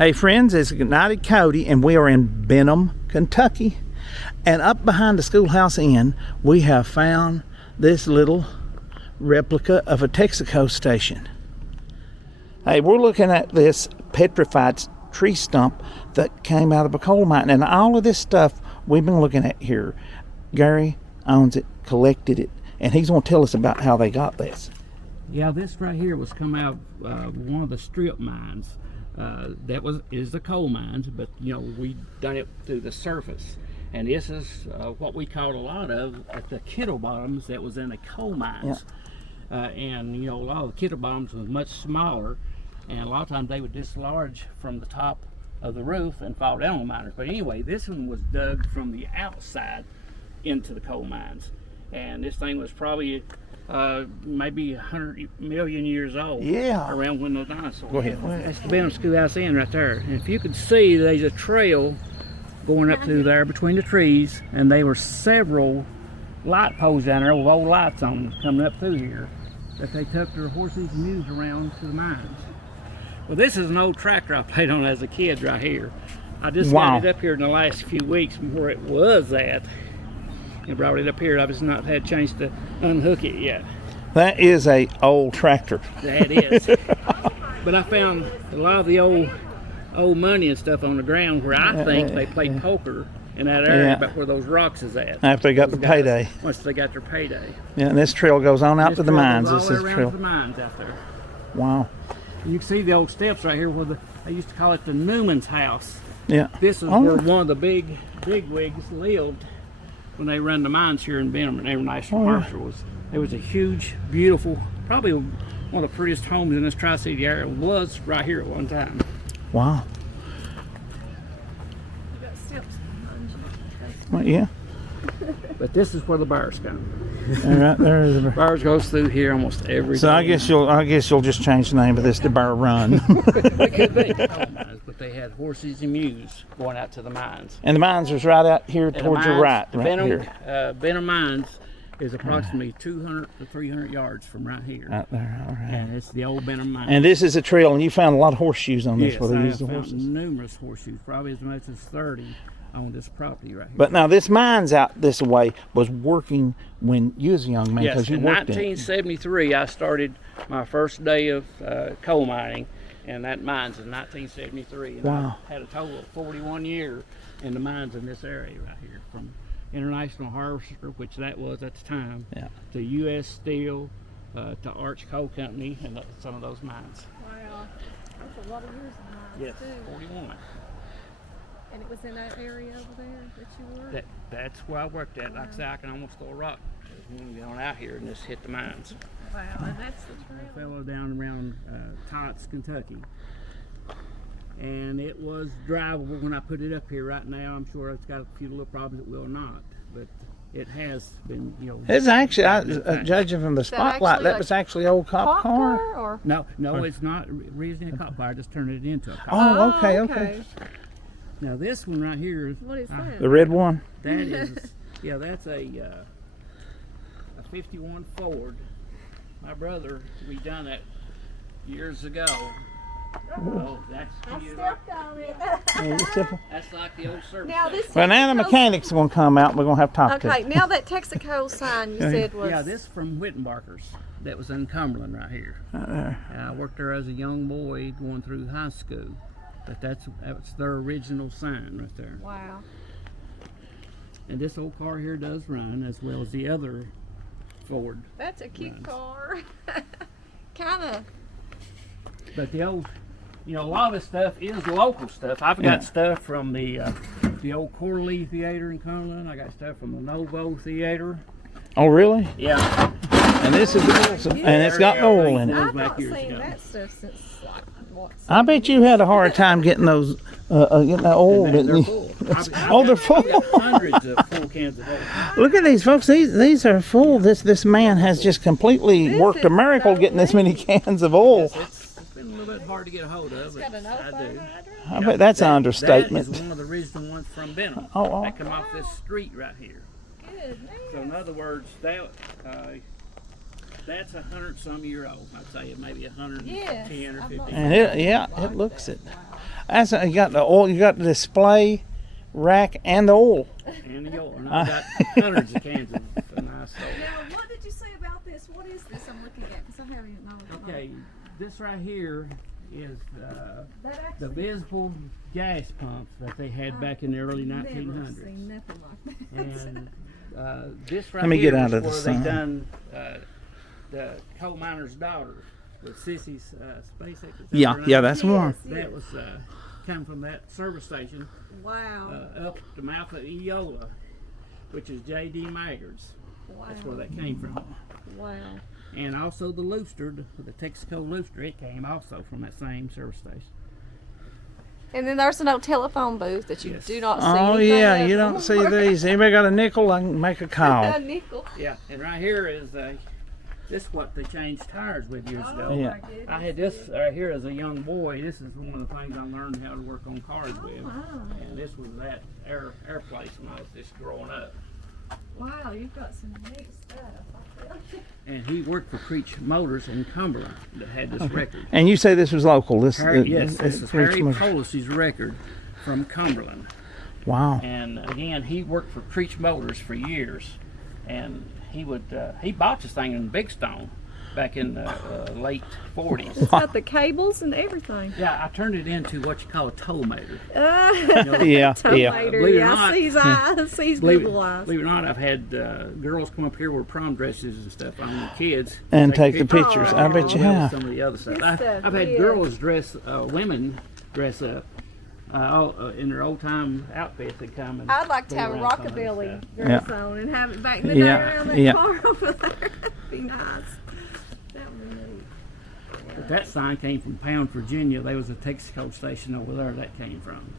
Hey friends, it's United Coyote and we are in Benham, Kentucky. And up behind the Schoolhouse Inn, we have found this little replica of a Texaco station. Hey, we're looking at this petrified tree stump that came out of a coal mine. And all of this stuff we've been looking at here, Gary owns it, collected it, and he's going to tell us about how they got this. Yeah, this right here was come out of one of the strip mines. Is the coal mines, but you know, we done it through the surface, and this is what we caught a lot of at the kittle bottoms that was in the coal mines. Yeah. And you know, a lot of the kittle bottoms was much smaller, and a lot of times they would dislodge from the top of the roof and fall down on miners. But anyway, this one was dug from the outside into the coal mines, and this thing was probably maybe 100 million years old. Yeah. Around when those dinosaurs. Go ahead. That's the Benham Schoolhouse Inn right there. And if you could see, there's a trail going up through there between the trees, and there were several light poles down there with old lights on them coming up through here that they took their horses and mules around to the mines. Well, this is an old tractor I played on as a kid right here. I just got it up here in the last few weeks from where it was at. I brought it up here. I've just not had a chance to unhook it yet. That is a old tractor. That is. But I found a lot of the old money and stuff on the ground where I think they played poker in that area, about where those rocks is at. After they got the payday. Once they got their payday. Yeah, and this trail goes on out to the mines. This is the trail. To the mines out there. Wow. You can see the old steps right here where they used to call it the Newman's house. Yeah. This is where one of the big wigs lived when they run the mines here in Benham and International Marshall. There was a huge, beautiful, probably one of the prettiest homes in this Tri-City area was right here at one time. Wow. You got steps behind you. Well, yeah. But this is where the bars come. And right there is the bars goes through here almost every day. So I guess you'll just change the name of this to Bar Run. It could be. But they had horses and mules going out to the mines. And the mines was right out here towards your right, here. Benham Mines is approximately 200 to 300 yards from right here. Right there, all right. And it's the old Benham Mines. And this is a trail, and you found a lot of horseshoes on this. Yes, where they I used have the found horses. numerous horseshoes, probably as much as 30 on this property right here. But now this mines out this way was working when you was a young man, because you worked in 1973, I started my first day of coal mining, and that mines in 1973. And wow. I had a total of 41 years in the mines in this area right here, from International Harvester, which that was at the time, to U.S. Steel, to Arch Coal Company, and some of those mines. Wow, that's a lot of years in mines, too. 41. And it was in that area over there that you were? That's where I worked at. Like I said, I can almost throw a rock when we get on out here and just hit the mines. Wow, and that's the trail. A fellow down around Tots, Kentucky. And it was drivable when I put it up here. Right now, I'm sure it's got a few little problems. It will not, but it has been, you know. It's actually, judging from the spotlight, that was actually old cop car. Or? No, it's not originally a cop car. I just turned it into a cop car. Oh, okay. Now this one right here is. What is that? The red one? That is, that's a 51 Ford. My brother, we done that years ago. Oh, that's stepped on it. That's like the old service. Now the mechanics are going to come out and we're going to have to talk to them. Okay, now that Texaco sign you said was... Yeah, this from Wittenbarker's. That was in Cumberland right here. I worked there as a young boy going through high school. But that's their original sign right there. Wow. And this old car here does run, as well as the other Ford. That's a cute car. Kind of. But the old, a lot of this stuff is local stuff. I've got stuff from the old Quarterly Theater in Cumberland. I got stuff from the Novo Theater. Oh, really? Yeah. And this is awesome. And it's got oil in it. I've not seen that stuff since I bet you had a hard time getting those, getting that oil, didn't you? Full. They're full. Hundreds of full cans of oil. Look at these folks. These are full. This man has just completely worked a miracle getting this many cans of oil. Yes, it's been a little bit hard to get a hold of. But I do. I bet that's an understatement. That is one of the original ones from Benham. Oh. That come off this street right here. Good. So in other words, that's 100-some year old. I'd say maybe 110 or 15. And it looks it. You got the oil. You got the display rack and the oil. And the oil. And I've got hundreds of cans of nice oil. Now, what did you say about this? What is this I'm looking at? Because I haven't even known. Okay, this right here is That the actually, visible gas pumps that they had back in the early never 1900s. seen nothing like that. And this right Let me here get out is of the where sun. they done the coal miner's daughter with Sissy's SpaceX. Is that Yeah, right? yeah, that's the one. Yes. That was come from that service station Wow. up the mouth of Eola, which is J.D. Maggard's. Wow. That's where that came from. Wow. And also the Looster, the Texaco Looster, it came also from that same service station. And then there's an old telephone booth that you Yes. do not see. Oh anything yeah, of you don't no see more. these. Anybody got a nickel? I can make a A call. nickel. Yeah, and right here is this is what they changed tires with years ago. Oh, Yeah. my goodness. I had this right here as a young boy. This is one of the things I learned how to work on cars with. Wow. And this was that air place when I was just growing up. Wow, you've got some neat stuff. And he worked for Creech Motors in Cumberland that had this record. And you say this was local? This Yes, this is Harry Polis's record from Cumberland. Wow. And again, he worked for Creech Motors for years, and he bought this thing in Big Stone back in the late 40s. It's got the cables and everything. Yeah, I turned it into what you call a tow meter. Yeah, yeah. Later, Believe it or yeah, not- sees eyes, sees Google eyes. Believe it or not, I've had girls come up here with prom dresses and stuff on the kids. And take the pictures. I bet you Well, have. some of the other stuff. Good stuff, I've had yeah. girls dress, women dress up in their old time outfits and come and I'd like to fool have a around some of that rockabilly stuff. dress on and have it back in the Yeah, day around that yeah. car over there. That'd be nice. That would be neat. But that sign came from Pound, Virginia. There was a Texaco station over there that came from.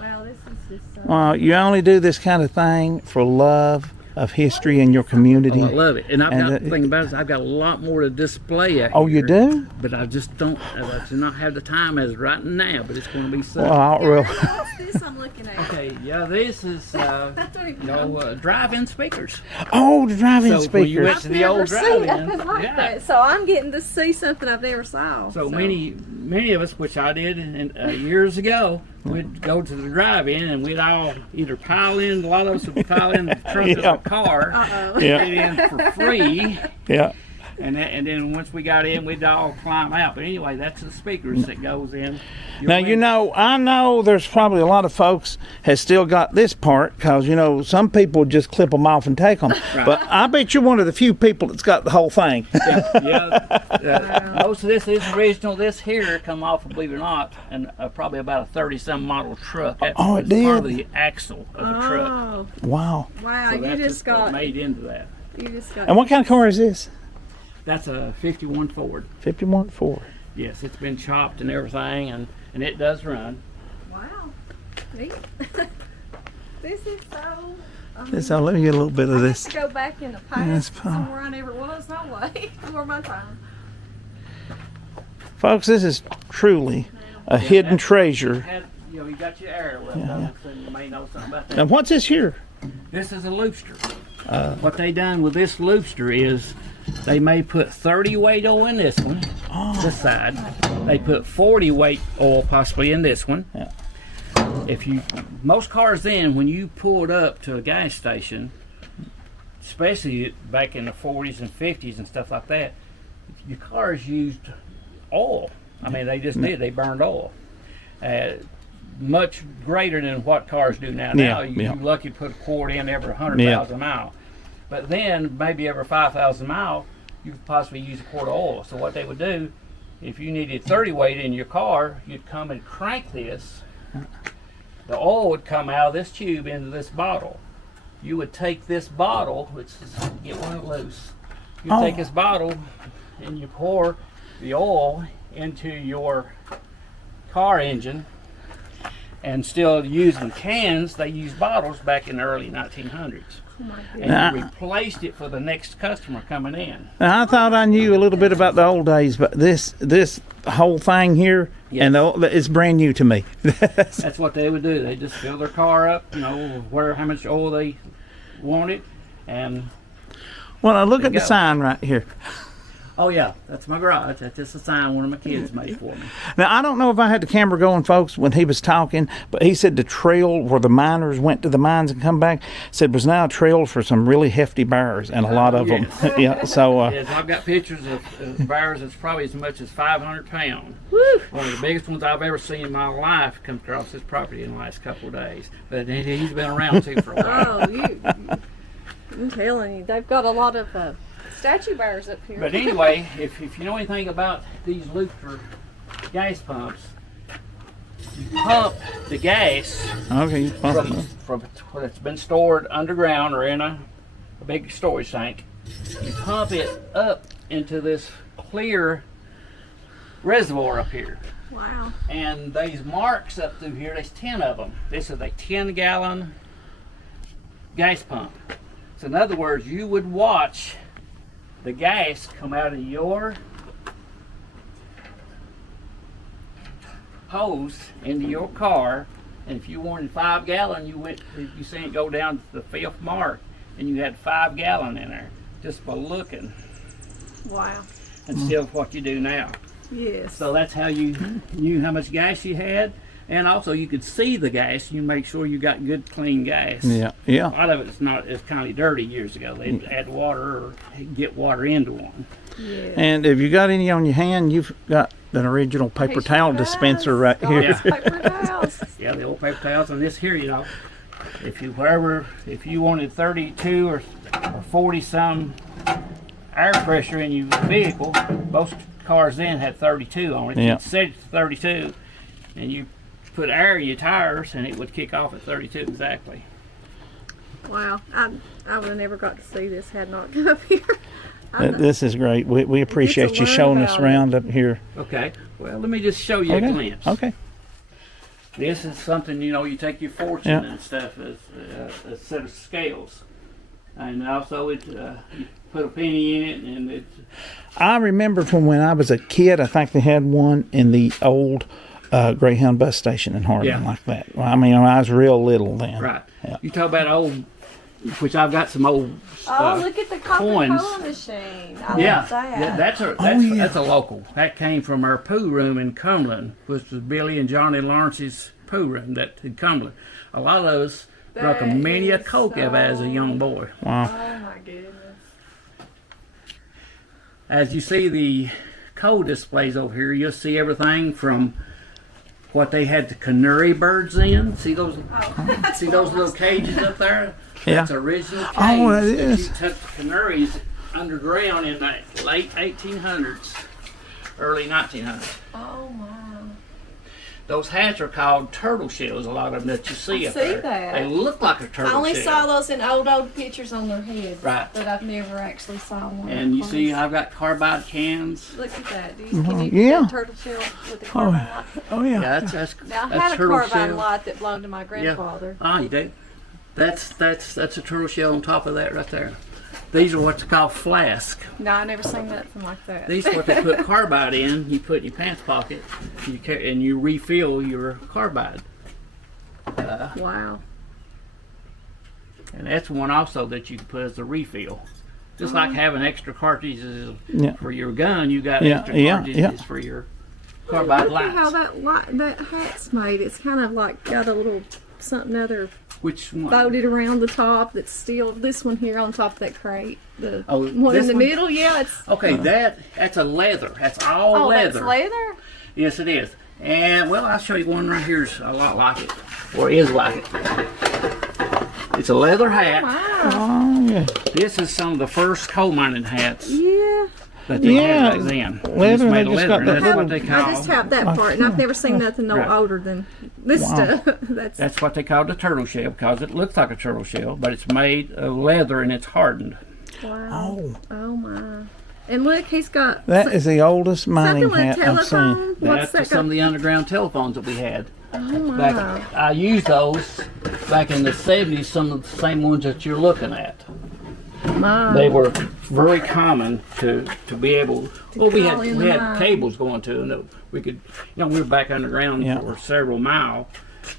Wow, this is just so. Well, you only do this kind of thing for love of history in your community. Oh, I love it. And I've got, And, the thing about it is I've got a lot more to display out Oh, here. you do? But I just don't, I do not have the time as right now, but it's going to be soon. Well, I don't really. What's this I'm looking at? Okay, yeah, this is, don't even drive-in speakers. Oh, the driving So when you went speakers. to the old Never seen drive-in, nothing like yeah. that. So I'm getting to see something I've never saw. So many of us, which I did years ago, we'd go to the drive-in and we'd all either pile in, a lot of us would pile in the trunk Yeah. of the car, Uh-oh. Yeah. get in for free, Yeah. and then once we got in, we'd all climb out. But anyway, that's the speakers that goes in. Now, you know, I know there's probably a lot of folks has still got this part because, you know, some people just clip them off and take them. But I bet you're one of the few people that's got the whole thing. Most of this is original. This here come off, believe it or not, and probably about a 30-some model truck. That Oh, it was did? part of the axle of the truck. Oh, Wow. wow, So you that's just got, made into that. you just got. And what kind of car is this? That's a 51 Ford. 51 Ford. Yes, it's been chopped and everything, and it does run. Wow, neat. This is so. I mean, So let me get a little bit of I this. have to go back in the Yes, past Paul. somewhere I never was. No way. Before my time. Folks, this is truly a hidden treasure. You got your air left so you may know something about that. Now, what's this here? This is a looster. What they done with this looster is they may put 30 weight oil in this one, this side. They put 40 weight oil possibly in this one. Yeah. Most cars then, when you pulled up to a gas station, especially back in the 40s and 50s and stuff like that, your cars used oil. I mean, they just did. They burned oil. Much greater than what cars do now. Now you're lucky to put a quart in every 100,000 miles. But then maybe every 5,000 miles, you could possibly use a quart of oil. So what they would do, if you needed 30 weight in your car, you'd come and crank this. The oil would come out of this tube into this bottle. You would take this bottle, which is, get one loose. You take this bottle and you pour the oil into your car engine. And still using cans, they used bottles back in the early 1900s. And you replaced it for the next customer coming in. Now, I thought I knew a little bit about the old days, but this whole thing here, and it's brand new to me. That's what they would do. They just fill their car up, how much oil they wanted, and Well, now look at the go. sign right here. Oh yeah, that's my garage. That's just a sign one of my kids made for me. Now, I don't know if I had the camera going, folks, when he was talking, but he said the trail where the miners went to the mines and come back, said was now a trail for some really hefty bears, and a lot of them. Yeah, so. Yes, I've got pictures of bears that's probably as much as 500 pounds. Woo. One of the biggest ones I've ever seen in my life come across this property in the last couple of days. But he's been around too for a while. Oh, I'm telling you, they've got a lot of statue bears up here. But anyway, if you know anything about these Luther gas pumps, you pump the gas Okay, you pump it. from when it's been stored underground or in a big storage tank. You pump it up into this clear reservoir up here. Wow. And these marks up through here, there's 10 of them. This is a 10-gallon gas pump. So in other words, you would watch the gas come out of your hose into your car, and if you wanted 5 gallon, you seen it go down to the 5th mark, and you had 5 gallon in there just by looking. Wow. Instead of what you do now. Yes. So that's how you knew how much gas you had, and also you could see the gas. You make sure you got good, clean gas. Yeah, A yeah. lot of it's not. It's kind of dirty years ago. They'd add water or get water into one. Yeah. And if you got any on your hand, you've got an original paper towel dispenser right here. Yeah. Paper towels. Yeah, the old paper towels on this here. You know, if you wanted 32 or 40 some air pressure in your vehicle, most cars then had 32 on it. Yeah. You'd set it to 32, and you put air in your tires, and it would kick off at 32 exactly. Wow. I would have never got to see this had not come up here. This is great. We appreciate you learn showing us about around up here. Okay. Well, let me just show you a Okay. glimpse. Okay. This is something, you take your fortune Yeah. and stuff as a set of scales, and also you put a penny in it, and it's I remember from when I was a kid, I think they had one in the old Greyhound bus station in Harlan Yeah. like that. Well, I mean, I was real little then. right. Yeah. You talk about old, which I've got some old. Oh, look at the coins. Coca-Cola machine. I Yeah, love that. yeah, that's a local. That came from our poo room in Cumberland, which was Billy and Johnny Lawrence's poo room that in Cumberland. A lot of those drunk a That many a is Coke ever as a young boy. Wow. Oh my goodness. As you see the code displays over here, you'll see everything from what they had the canary birds in. See those? See those little cages up there? Yeah. That's original cage. Oh, it that is. You took the canaries underground in the late 1800s, early 1900s. Oh my. Those hats are called turtle shells, a lot of them that you see I up see there. that. They look like a I turtle only shell. saw those in old pictures on their heads. Right. But I've never actually saw one. And you up see close. I've got carbide cans. Look at that. Can you Yeah. get that turtle shell with the carbine light? Oh, yeah. Yeah, that's Now, I that's had a turtle carbine shell. light that belonged to my grandfather. Oh, you do? That's a turtle shell on top of that right there. These are what's called flask. No, I never seen nothing like that. These are what they put carbide in. You put in your pants pocket, and you refill your carbide. Wow. And that's one also that you can put as a refill. Just like having extra cartridges Yeah. for your gun, you got Yeah, extra yeah, cartridges yeah. for your carbide Look at how lights. that hat's made. It's kind of like got a little something other Which one? folded around the top that's still this one here on top of that crate. The Oh, one this in the one? middle, yeah, it's Okay, that's a leather. That's all leather. that's leather? Yes, it is. And well, I'll show you one right here's a lot like it, or is like it. It's a leather hat. Wow. Oh, yeah. This is some of the first coal mining hats Yeah. that they Yeah, had back then. leather, It's and made they of just leather, got and that that's little- what they I just call. have that part, and I've never seen nothing no Right. older than this Wow. stuff. That's That's what they call the turtle shell because it looks like a turtle shell, but it's made of leather and it's hardened. wow. Oh, Oh my. And look, he's got that is the oldest mining something with hat I've seen. telephone. What's That's that some of got? the underground telephones that we had. Oh my. Back, I used those back in the 70s, some of the same ones that you're looking at. My. They were very common to be able. Well, we call in we the had mine. cables going to, and that we could, we were back underground Yeah. for several miles,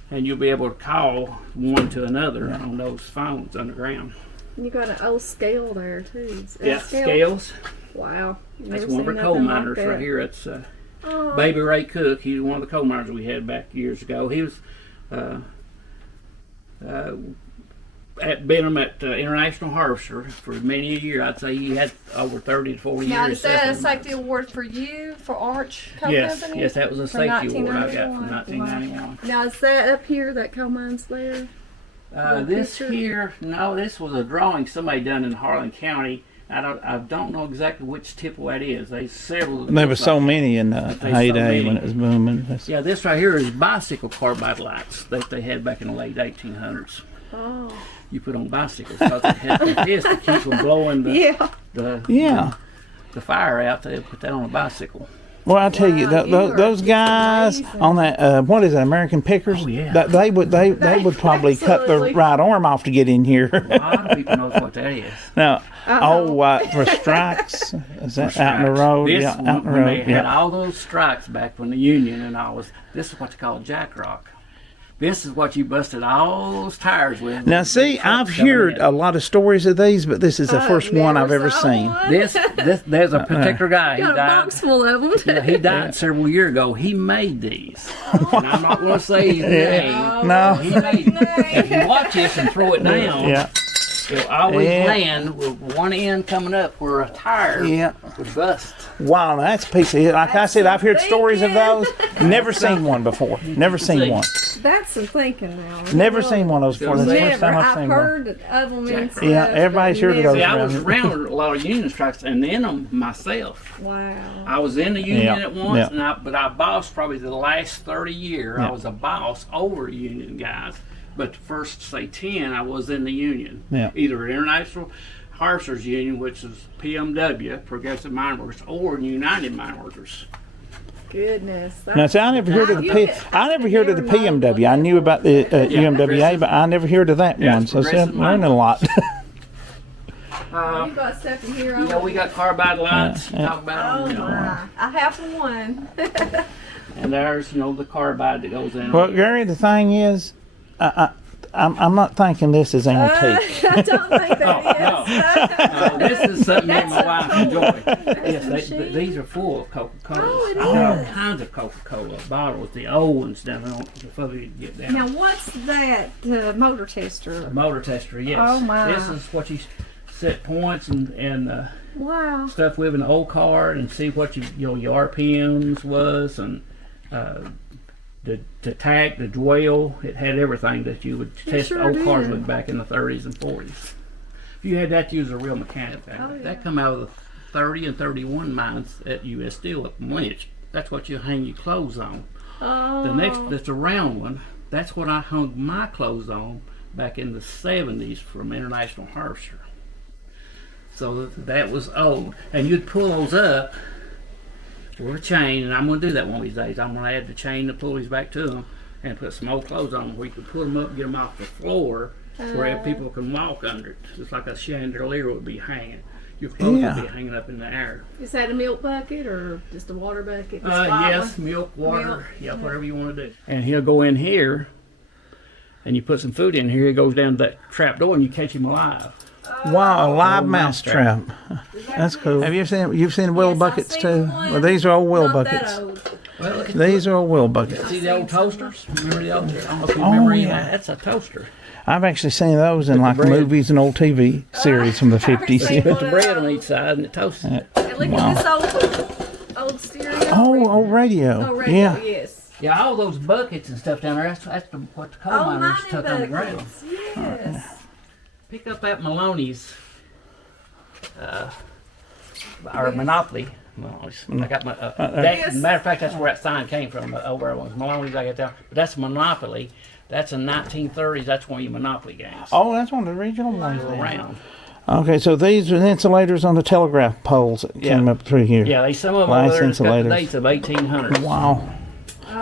and you'll be able to call one to another on those phones underground. You got an old scale there too. Is that Yeah, scale? scales. Wow. That's Never one of our seen coal nothing like miners that. right here. It's Oh. Baby Ray Cook. He's one of the coal miners we had back years ago. He was at Benham at International Harvester for many a year. I'd say he had over 30 to 40 Now, years. is that a assessing safety award for you, for Arch Coal Yes, Company? yes, that was a For safety award I got 1991? from 1991. Wow. Now, is that up here, that coal mine's there? This picture? here, no, this was a drawing somebody done in Harlan County. I don't know exactly which tipple that is. There's several. There was so many in the There's so heyday many. when it was booming. Yeah, this right here is bicycle carbide lights that they had back in the late 1800s. Oh. You put on bicycles because they had this to keep from blowing Yeah. Yeah. the fire out. They put that on a bicycle. Well, I tell you, Wow, you are those guys amazing. on that what is it, American Pickers? Oh, yeah. They would probably cut their Absolutely. right arm off to get in here. A lot of people knows what that is. Now, Uh-oh. for strikes, is that For out in the strikes. road? This, Yeah, out in the when they road. had Yeah. all those strikes back when the Union and all was, this is what you call jack rock. This is what you busted all those tires with. Now, see, I've Coming heard in. a lot of stories of these, but this is the first one I've ever saw seen. one. This, there's a particular guy. He Got a died. box full of them. Yeah, he died several years ago. He made these. And I'm not going to say his name. No. He made If you watch this and throw it down, Yeah, it'll always Yeah. land with one end coming up where a tire yeah. would bust. Wow, now that's a piece of it. Like I said, I've heard stories of those. Never seen one before. Never seen see. one. That's some thinking now. Never seen one of those before. That's the first Never. time I've I've seen one. heard of them and stuff. Yeah, everybody's but heard of those. See, I around was here. around a lot of union strikes and in them myself. Wow. I was in the union Yeah, at once, yeah. but I bossed probably the last 30 years. Yeah. I was a boss over union guys. But the first, say, 10, I was in the union. Yeah. Either International Harvesters Union, which is PMW, Progressive Mine Workers, or United Mine Workers. Goodness. Now, see, I never heard of I never heard of the PMW. I knew about the UMWA, but I never heard of that Yeah, one. it's So, see, I'm Progressive learning a lot. You got stuff in here. You know, we got carbide lights. Yeah. Talk about Oh them, you know. my! I have one. And there's, you know, the carbide that goes in. Well, Gary, the thing is, I'm not thinking this is antique. I don't think that is. No, this is something me and my That's wife enjoy. Yes, machine. these are full of Coca-Cola. Oh, it All is. kinds of Coca-Cola bottles. The old ones down there, the further you get down. Now, what's that motor tester? Motor tester, yes. Oh, my. This is what you set points and Wow. stuff with an old car and see what your RPMs was and the tack, the dwell. It had everything that you would test sure old cars did. with back in the 30s and 40s. If you had that, you was a real mechanic. Oh, yeah. That come out of the 30 and 31 mines at US Steel up in Winch. That's what you hang your clothes on. Oh. The next, that's a round one, that's what I hung my clothes on back in the 70s from International Harvester. So that was old. And you'd pull those up with a chain, and I'm going to do that one of these days. I'm going to add the chain, the pulleys back to them, and put some old clothes on them where you can pull them up, get them off the floor, where people can walk under it. Just like a chandelier would be hanging. Your clothes Yeah. would be hanging up in the air. Is that a milk bucket or just a water bucket? The spot Yes, one? milk, water, Milk. yeah, whatever you want to do. And he'll go in here, and you put some food in here. He goes down that trap door, and you catch him alive. Wow, a live Old mouse mousetrap. trap. That's cool. Have you seen willow Yes, buckets I've too? seen one. Well, these are old willow Not buckets. that old. Well, look at These are old willow buckets. see the old toasters? Remember the old? I don't know if you remember any of yeah. that. That's a toaster. I've actually seen those in the like bread. movies and old TV series from the 50s. seen Put one the of bread on those. each side, and it toasts it. And look at this old stereo. Oh, old radio. Oh, radio, Yeah. yes. Yeah, all those buckets and stuff down there. That's what the coal Oh, miners mining took on the ground. buckets. Yes. Pick up that Maloney's, or Monopoly. Maloney's. I got my. Yes. Matter of fact, that's where that sign came from. Over there was Maloney's. I got down, but that's Monopoly. That's in 1930s. That's one of your Monopoly games. Oh, that's one of the original ones. then. Around. Okay, so these are the insulators on the telegraph poles that came Yeah. up through here. Yeah, they some of them Nice over there that's got the insulators. dates of 1800. Wow.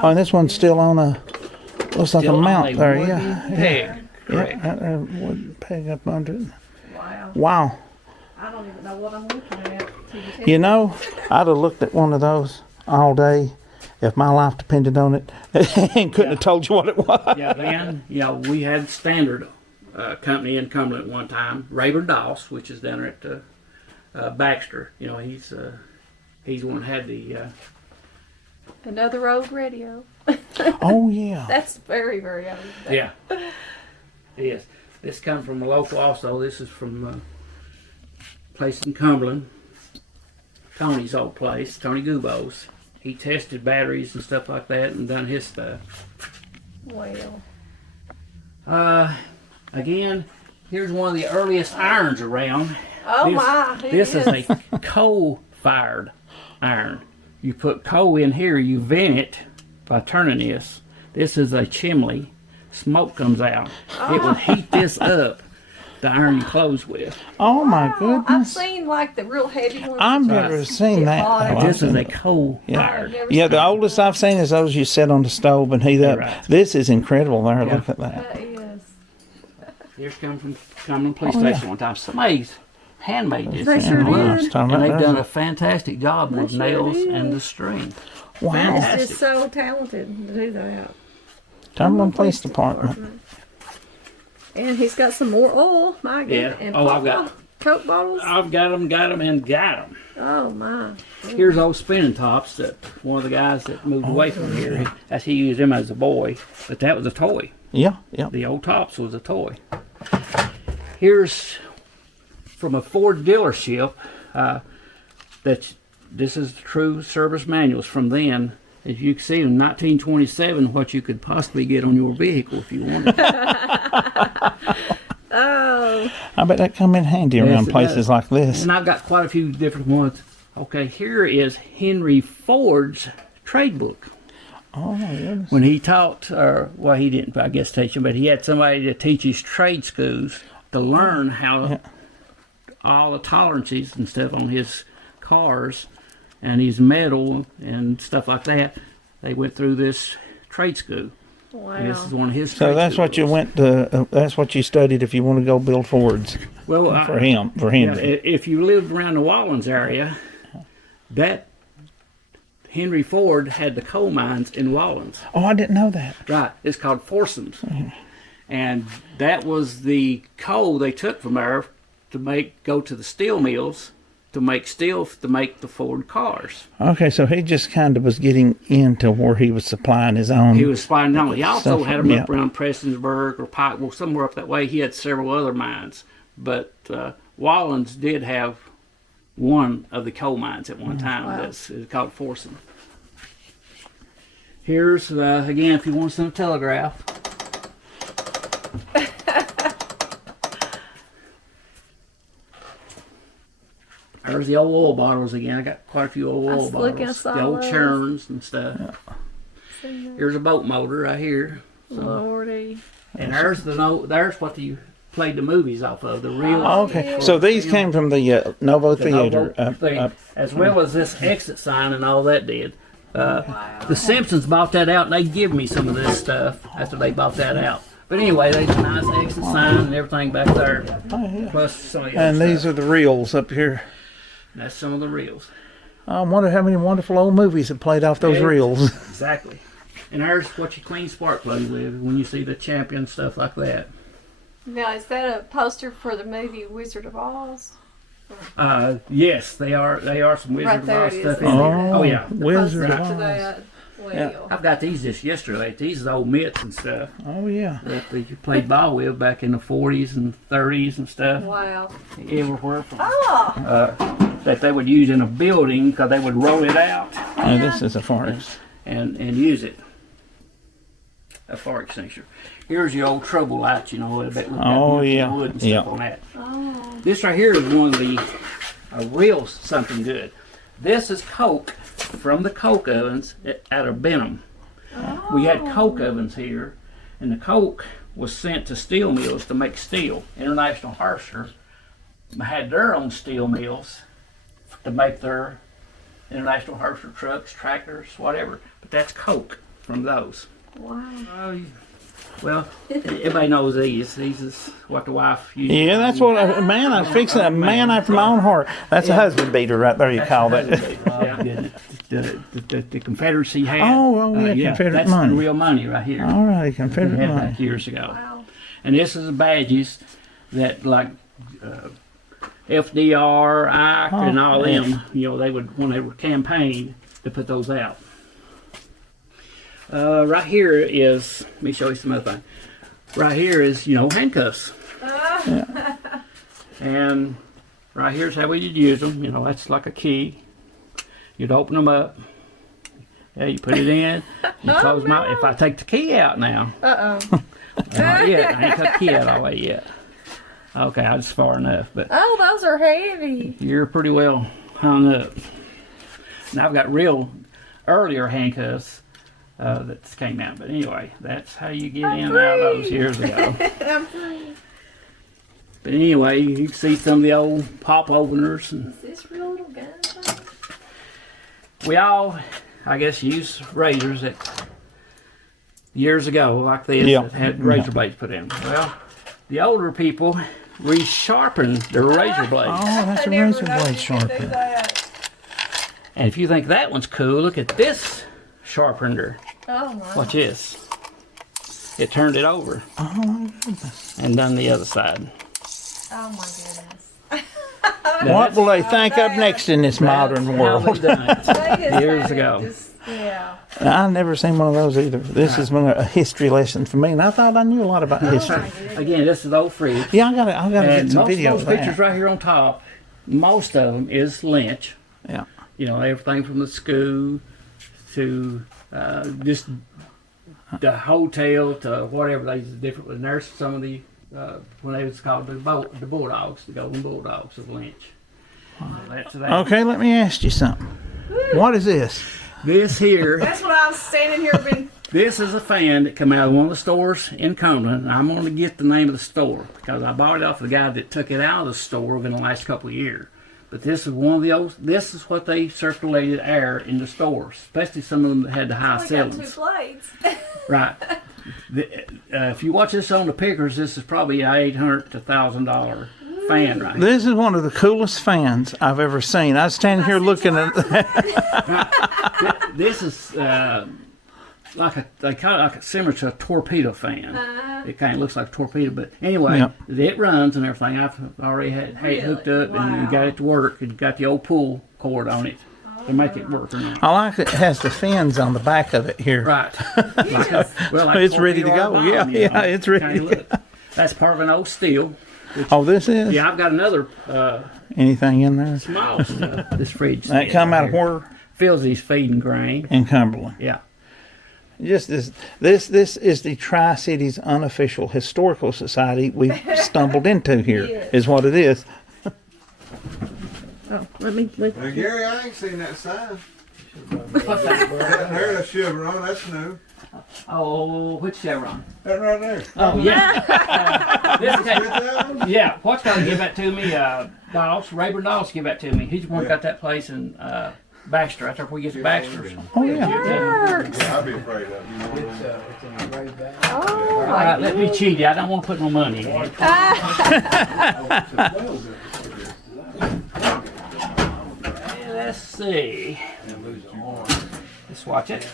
Oh, and this one's still on a, looks like Still a on mount there, wooden yeah. peg. Yeah, Correct. that there would peg up under it. Wow. Wow. I don't even know what I'm looking at. You know, I'd have looked at one of those all day if my life depended on it and couldn't have told you what it was. Yeah, then, we had Standard company in Cumberland at one time. Rayburn Doss, which is down there at Baxter. He's He's the one that had the. Another old radio. Oh yeah. That's very, very old. Yeah. Yes. This comes from a local also. This is from a place in Cumberland. Tony's old place, Tony Gubo's. He tested batteries and stuff like that and done his stuff. Well. Again, here's one of the earliest irons around. Oh this, my. This is a coal-fired iron. You put coal in here, you vent it by turning this. This is a chimney. Smoke comes out. It would heat this up, the iron you close with. Oh my I've goodness. seen like the real heavy ones. I've never seen that. hot. Oh, This is a I've coal-fired. never Yeah, seen the oldest I've seen is those you set on the stove and heat up. Right. This is incredible there. Yeah. Look at that. that. Is. Here's come from Cumberland Police Oh, yeah. Station one time. Somebody's handmade this. They sure Yeah, well, I did. was talking And about they've that. done a fantastic job with sure nails did. and the string. Wow. He's Fantastic. just so talented to do that. Cumberland Police Department. And he's got some more oil. My goodness. Yeah. And Oh, I've got- Coke bottles. I've got them. Oh my. Here's old spinning tops that one of the guys that moved away from here, he used them as a boy, but that was a toy. Yeah, yeah. The old tops was a toy. Here's from a Ford dealership. This is the true service manuals from then. As you can see in 1927, what you could possibly get on your vehicle if you wanted. Oh. I bet that come in handy Yes, around it places does. like this. And I've got quite a few different ones. Okay, here is Henry Ford's trade book. Oh my goodness. When he taught, or well, he didn't, I guess, teach him, but he had somebody to teach his trade schools to learn how all the tolerances and stuff on his cars and his metal and stuff like that. They went through this trade school. Wow. And this is one of his. So trade that's what you schools. went to. That's what you studied if you want to go build Fords Well, for him, for yeah, Henry. if you lived around the Wallens area, that Henry Ford had the coal mines in Wallens. Oh, I didn't know that. Right. It's called Forsons. And that was the coal they took from there to go to the steel mills to make steel to make the Ford cars. Okay, so he just kind of was getting into where he was supplying his own. He was supplying on. He also Stuff, had them up yeah. around Prestonsburg or Pikeville, somewhere up that way. He had several other mines. But Wallens did have one of the coal mines at one time. Wow. That's called Forson. Here's, again, if you want some telegraph. There's the old oil bottles again. I got quite a few old oil look, I bottles. saw The old those. churns and stuff. Here's a boat motor right here. Lordy. And there's what you played the movies off of, the real. Oh, okay, so these came from the Novo the Novo Theater. thing, as well as this exit sign and all that did. The Simpsons bought that out, and they give me some of this stuff after they bought that out. But anyway, they had a nice exit sign and everything back there. Oh, yeah. Plus some of the And other these stuff. are the reels up here. That's some of the reels. I wonder how many wonderful old movies have played off those Yeah. reels. Exactly. And there's what you clean spark plugs with when you see the champion stuff like that. Now, is that a poster for the movie Wizard of Oz? Yes, they are some Wizard Right of there Oz it is. stuff in there. Oh yeah. Wizard of Poster to Oz. that. Well, I've got these just yesterday. These are old mitts and stuff Oh yeah. that you played ball with back in the 40s and 30s and stuff. wow. Everywhere from Oh, that they would use in a building because they would roll it out Now this is a forest. and use it. A fire extinguisher. Here's your old trouble lights, you know, that look Oh, like yeah. wood and stuff Yeah. on that. oh. This right here is one of the real something good. This is coke from the coke ovens out of Benham. We had coke ovens here, and the coke was sent to steel mills to make steel. International Harsher had their own steel mills to make their International Harsher trucks, tractors, whatever. But that's coke from those. Wow. Well, everybody knows these. These is what the wife used. Yeah, that's what a man. I'm fixing a man after my own heart. That's a husband beater right there. You call that? Yeah. The Confederacy had. Oh, yeah, Confederate that's money. the real money right here. All right, We Confederate had money. that years ago. Wow. And this is the badges that, like, FDR, Ike, and all yeah. them. You know, they would when they were campaigned to put those out. Right here is. Let me show you some other thing. Right here is handcuffs. Yeah. And right here's how we'd use them. You know, that's like a key. You'd open them up. Yeah, you put it in. You close them out. If I take the key out now. Not yet. I ain't cut the key out all the way yet. Okay, I was far enough. But Oh, those are heavy. you're pretty well hung up. Now I've got real earlier handcuffs that came out. But anyway, that's how you get in and out of those years ago. I'm free. But anyway, you can see some of the old pop openers. And Is this real little gun thing? we all, I guess, used razors that years ago like this Yeah. that had razor blades put in. Well, the older people resharpened their razor blades. Oh, that's I a never razor know blade you could do sharpener. that. And if you think that one's cool, look at this sharpener. Oh my. Watch this. It turned it over Oh, my goodness. and done the other side. Oh my goodness. What will they think up next in this modern That's how they world? done it. They just Years had it ago. just- yeah. I've never seen one of those either. This is a history lesson for me, and I thought I knew a lot about history. Again, this is old fridge. Yeah, I gotta get And some most of video those of pictures that. right here on top, most of them is Lynch. Yeah. You know, everything from the school to just the hotel to whatever they was different. And there's some of the when they was called the Bulldogs, the Golden Bulldogs of Lynch. That's that. Okay, let me ask you something. What is this? This here, That's what I was standing here being. this is a fan that come out of one of the stores in Cumberland. I'm going to get the name of the store because I bought it off the guy that took it out of the store within the last couple of years. But this is one of the old. This is what they circulated air in the stores, especially some of them that had the high We got two ceilings. blades. Right. If you watch this on the pickers, this is probably a $800 to $1,000 fan right here. This is one of the coolest fans I've ever seen. I was standing here looking at. This is they call it like similar to a torpedo fan. It kind of looks like a torpedo, but anyway, Yep. it runs and everything. I've already had it hooked up and got it to work. It got the old pull cord on it to make it work. Or not. I like it has the fins on the back of it here. Right. Yes. Well, like It's ready to torpedo go. or Yeah, bomb, you yeah, know. it's ready Kinda to look. That's part of an old steel. Oh, this is? Yeah, I've got another Anything in there? small stuff. This fridge. That come out of where? Fills these feeding grain. In Cumberland. Yeah. Just this is the Tri-Cities Unofficial Historical Society we stumbled into here, is what it is. Oh, let me. Now, Gary, I ain't seen that sign. What's that? That heard a Chevron, that's new. Oh, which Chevron? That right there. Oh, yeah. This With is, that one? yeah, what's going to give that to me? Doss, Rayburn Doss give that to me. He's the one who got that place in Baxter, right there before we get to Baxter's. Oh, yeah. Yeah, I'd be afraid of it. You know what I mean? Oh, All right, let me cheat you. I don't want to put no money in it. Let's see. Let's watch it.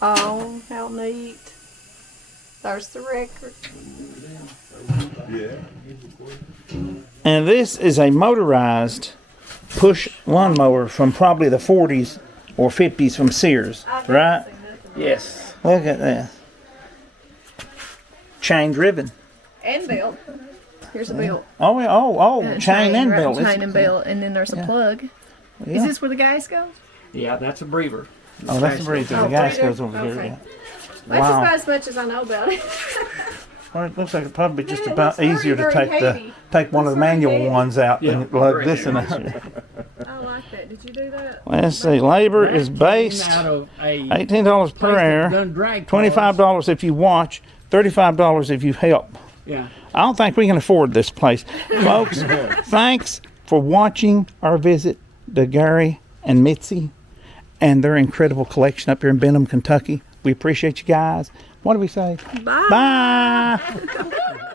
oh, how neat. There's the record. Yeah. And this is a motorized push lawnmower from probably the 40s or 50s from Sears, right? Yes. Look at that. Chain driven. And belt. Here's a belt. Oh, yeah, chain and right, belt. Chain and belt, and then there's a plug. Yeah. Is this where the gas go? Yeah, that's a breather. Oh, that's the breather. The Oh, gas breather? goes over here. Okay. Yeah. That's Wow. about as much as I know about it. Well, it looks like it'd probably be just Yeah, it about looks very, easier to very take heavy. one of the Looks very manual heavy. ones out Yeah, and plug very this in. I like that. Did you do that? Let's see. Labor is based Out of a $18 per place that hour, done drag cars. $25 if you watch, $35 if you help. Yeah. I don't think we can afford this place. Folks, thanks for watching our visit to Gary and Mitzi and their incredible collection up here in Benham, Kentucky. We appreciate you guys. What do we say? Bye. Bye.